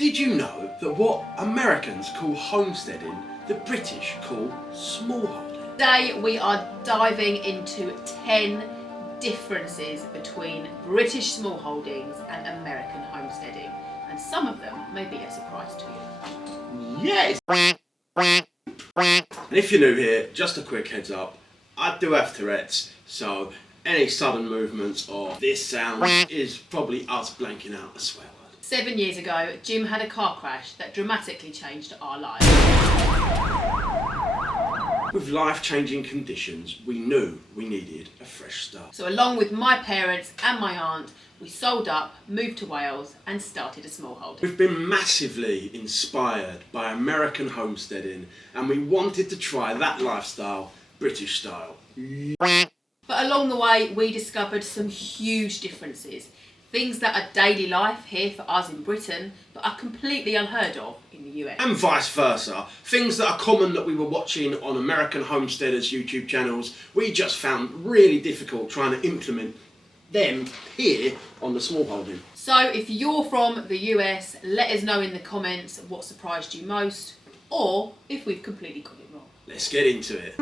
Did you know that what Americans call homesteading, the British call smallholding? Today we are diving into 10 differences between British smallholdings and American homesteading, and some of them may be a surprise to you. Yes! And if you're new here, just a quick heads up, I do have Tourette's, so any sudden movements or this sound is probably us blanking out a swear word. 7 years ago, Jim had a car crash that dramatically changed our lives. With life-changing conditions, we knew we needed a fresh start. So along with my parents and my aunt, we sold up, moved to Wales and started a smallholding. We've been massively inspired by American homesteading and we wanted to try that lifestyle, British style. But along the way, we discovered some huge differences. Things that are daily life here for us in Britain, but are completely unheard of in the US. And vice versa. Things that are common that we were watching on American homesteaders' YouTube channels, we just found really difficult trying to implement them here on the smallholding. So if you're from the US, let us know in the comments what surprised you most, or if we've completely got it wrong. Let's get into it.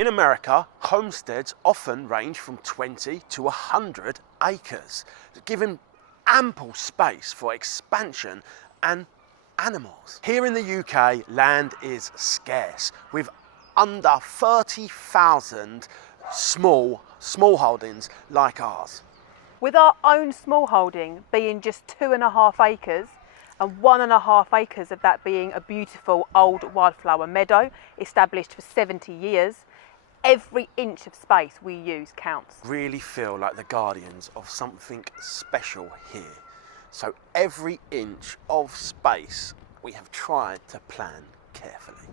In America, homesteads often range from 20 to 100 acres, giving ample space for expansion and animals. Here in the UK, land is scarce, with under 30,000 smallholdings like ours. With our own smallholding being just 2.5 acres, and 1.5 acres of that being a beautiful old wildflower meadow established for 70 years, every inch of space we use counts. Really feel like the guardians of something special here. So every inch of space we have tried to plan carefully.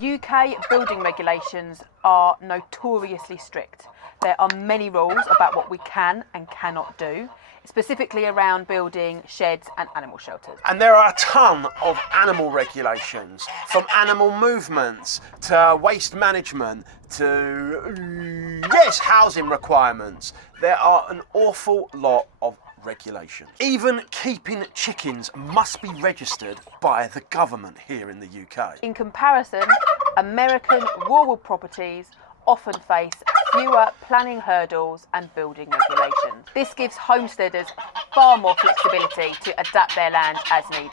UK building regulations are notoriously strict. There are many rules about what we can and cannot do, specifically around building sheds and animal shelters. And there are a ton of animal regulations, from animal movements to waste management to, housing requirements. There are an awful lot of regulations. Even keeping chickens must be registered by the government here in the UK. In comparison, American rural properties often face fewer planning hurdles and building regulations. This gives homesteaders far more flexibility to adapt their land as needed.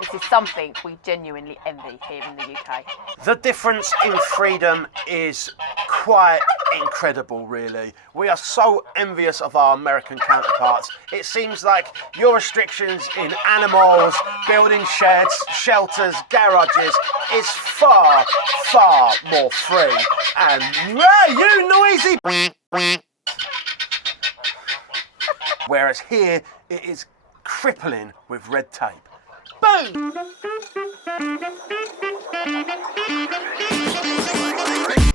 This is something we genuinely envy here in the UK. The difference in freedom is quite incredible, really. We are so envious of our American counterparts. It seems like your restrictions in animals, building sheds, shelters, garages is far, far more free. And you noisy! Whereas here, it is crippling with red tape. Boom!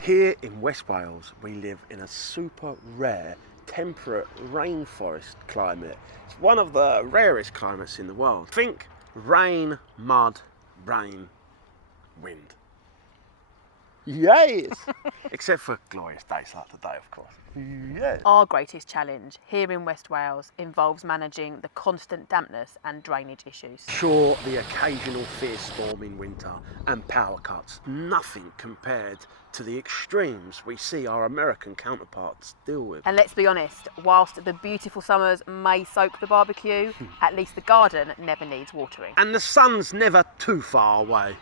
Here in West Wales, we live in a super rare, temperate rainforest climate. It's one of the rarest climates in the world. Think rain, mud, rain, wind. Yes! Except for glorious days like today, of course. Yes. Our greatest challenge here in West Wales involves managing the constant dampness and drainage issues. Sure, the occasional fierce storm in winter and power cuts, nothing compared to the extremes we see our American counterparts deal with. And let's be honest, whilst the beautiful summers may soak the barbecue, at least the garden never needs watering. And the sun's never too far away.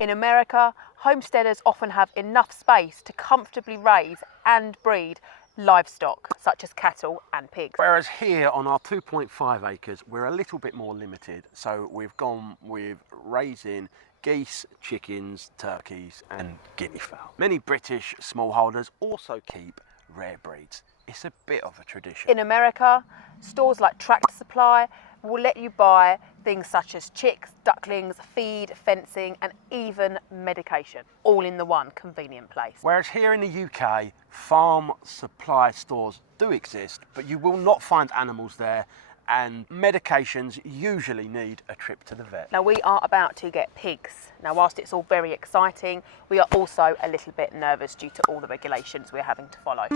In America, homesteaders often have enough space to comfortably raise and breed livestock, such as cattle and pigs. Whereas here on our 2.5 acres, we're a little bit more limited. So we've gone with raising geese, chickens, turkeys and guinea fowl. Many British smallholders also keep rare breeds. It's a bit of a tradition. In America, stores like Tractor Supply will let you buy things such as chicks, ducklings, feed, fencing and even medication, all in the one convenient place. Whereas here in the UK, farm supply stores do exist, but you will not find animals there and medications usually need a trip to the vet. Now we are about to get pigs. Now whilst it's all very exciting, we are also a little bit nervous due to all the regulations we're having to follow.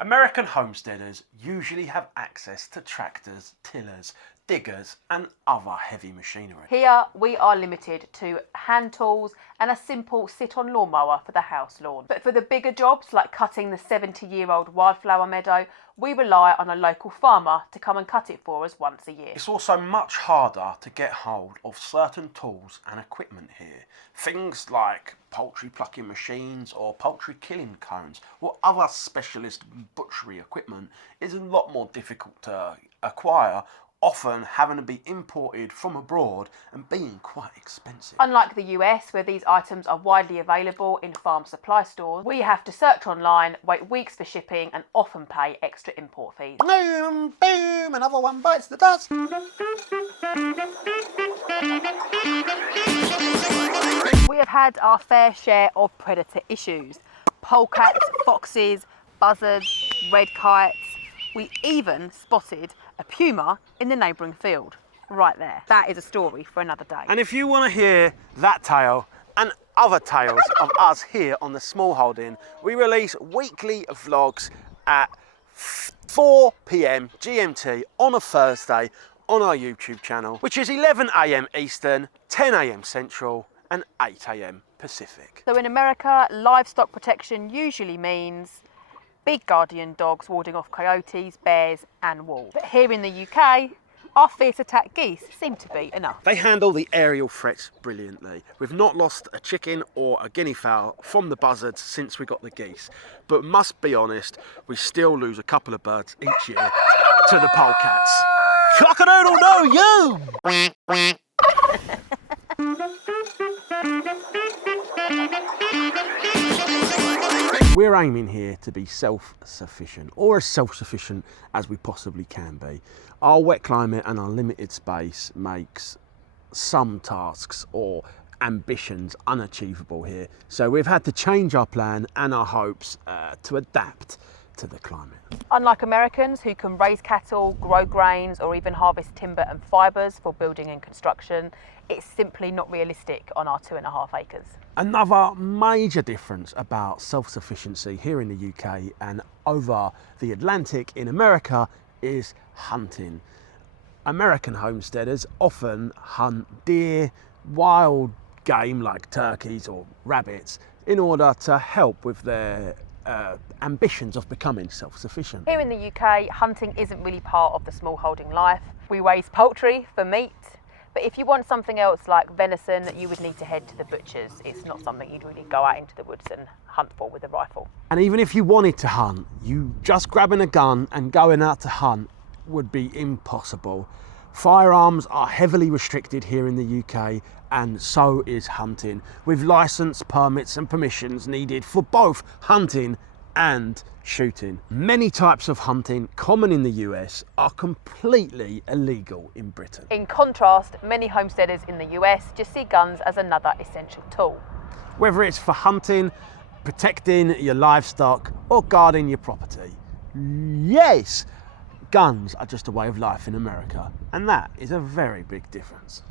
American homesteaders usually have access to tractors, tillers, diggers and other heavy machinery. Here we are limited to hand tools and a simple sit-on lawnmower for the house lawn. But for the bigger jobs like cutting the 70-year-old wildflower meadow, we rely on a local farmer to come and cut it for us once a year. It's also much harder to get hold of certain tools and equipment here. Things like poultry plucking machines or poultry killing cones or other specialist butchery equipment is a lot more difficult to acquire, often having to be imported from abroad and being quite expensive. Unlike the US, where these items are widely available in farm supply stores, we have to search online, wait weeks for shipping and often pay extra import fees. Boom, boom, another one bites the dust. We have had our fair share of predator issues. Polecats, foxes, buzzards, red kites. We even spotted a puma in the neighbouring field, right there. That is a story for another day. And if you want to hear that tale and other tales of us here on the Smallholding, we release weekly vlogs at 4 p.m. GMT on a Thursday on our YouTube channel, which is 11 a.m. Eastern, 10 a.m. Central and 8 a.m. Pacific. So in America, livestock protection usually means big guardian dogs warding off coyotes, bears and wolves. But here in the UK, our fierce attack geese seem to be enough. They handle the aerial threats brilliantly. We've not lost a chicken or a guinea fowl from the buzzards since we got the geese. But must be honest, we still lose a couple of birds each year to the polecats. Cock-a-doodle, no, you! We're aiming here to be self-sufficient, or as self-sufficient as we possibly can be. Our wet climate and our limited space makes some tasks or ambitions unachievable here. So we've had to change our plan and our hopes to adapt to the climate. Unlike Americans who can raise cattle, grow grains or even harvest timber and fibres for building and construction, it's simply not realistic on our 2.5 acres. Another major difference about self-sufficiency here in the UK and over the Atlantic in America is hunting. American homesteaders often hunt deer, wild game like turkeys or rabbits in order to help with their ambitions of becoming self-sufficient. Here in the UK, hunting isn't really part of the smallholding life. We raise poultry for meat, but if you want something else like venison, you would need to head to the butchers. It's not something you'd really go out into the woods and hunt for with a rifle. And even if you wanted to hunt, you just grabbing a gun and going out to hunt would be impossible. Firearms are heavily restricted here in the UK, and so is hunting, with licence, permits and permissions needed for both hunting and shooting. Many types of hunting common in the US are completely illegal in Britain. In contrast, many homesteaders in the US just see guns as another essential tool. Whether it's for hunting, protecting your livestock or guarding your property. Yes, guns are just a way of life in America, and that is a very big difference.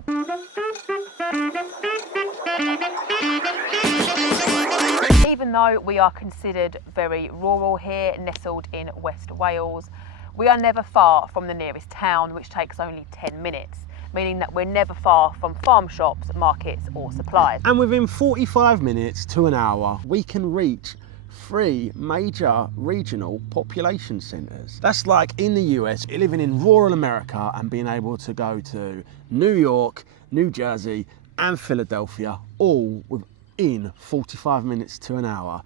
Even though we are considered very rural here, nestled in West Wales, we are never far from the nearest town, which takes only 10 minutes, meaning that we're never far from farm shops, markets or supplies. And within 45 minutes to an hour, we can reach 3 major regional population centres. That's like in the US, living in rural America and being able to go to New York, New Jersey and Philadelphia, all within 45 minutes to an hour.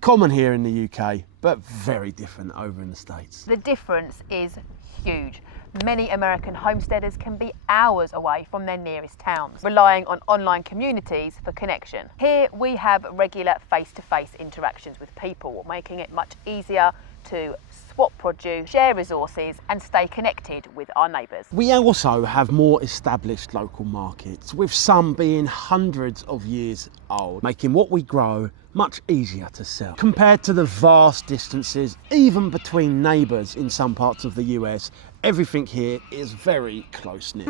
Common here in the UK, but very different over in the States. The difference is huge. Many American homesteaders can be hours away from their nearest towns, relying on online communities for connection. Here we have regular face-to-face interactions with people, making it much easier to swap produce, share resources and stay connected with our neighbours. We also have more established local markets, with some being hundreds of years old, making what we grow much easier to sell. Compared to the vast distances, even between neighbours in some parts of the US, everything here is very close-knit.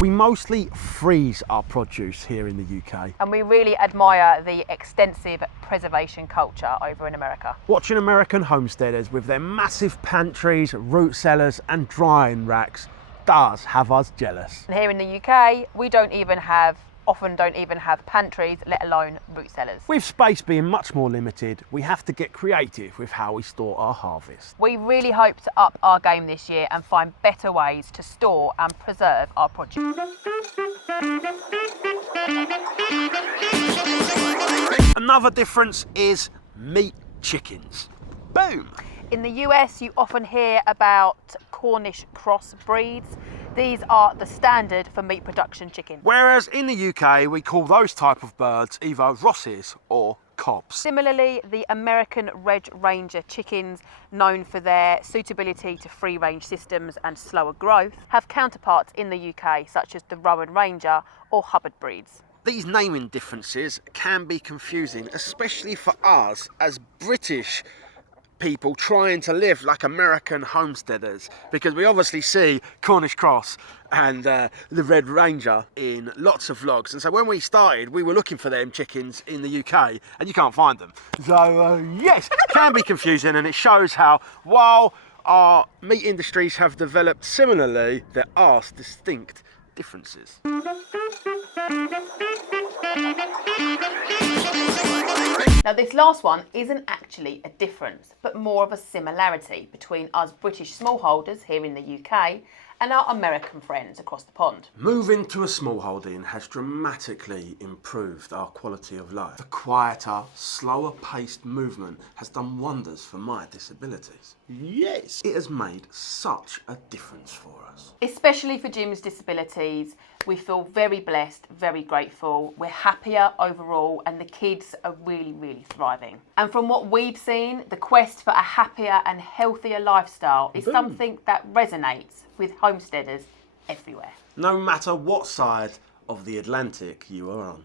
We mostly freeze our produce here in the UK. And we really admire the extensive preservation culture over in America. Watching American homesteaders with their massive pantries, root cellars and drying racks does have us jealous. And here in the UK, we often don't even have pantries, let alone root cellars. With space being much more limited, we have to get creative with how we store our harvest. We really hope to up our game this year and find better ways to store and preserve our produce. Another difference is meat chickens. Boom! In the US, you often hear about Cornish cross breeds. These are the standard for meat production chickens. Whereas in the UK, we call those type of birds either Rosses or Cobs. Similarly, the American Red Ranger chickens, known for their suitability to free-range systems and slower growth, have counterparts in the UK, such as the Rowan Ranger or Hubbard breeds. These naming differences can be confusing, especially for us as British people trying to live like American homesteaders, because we obviously see Cornish cross and the Red Ranger in lots of vlogs, and so when we started we were looking for them chickens in the UK and you can't find them. So yes, it can be confusing, and it shows how while our meat industries have developed similarly, there are distinct differences. Now, this last one isn't actually a difference, but more of a similarity between us British smallholders here in the UK and our American friends across the pond. Moving to a smallholding has dramatically improved our quality of life. The quieter, slower paced movement has done wonders for my disabilities. Yes, it has made such a difference for us. Especially for Jim's disabilities, we feel very blessed, very grateful. We're happier overall and the kids are really, really thriving. And from what we've seen, the quest for a happier and healthier lifestyle is something that resonates with homesteaders everywhere. No matter what side of the Atlantic you are on.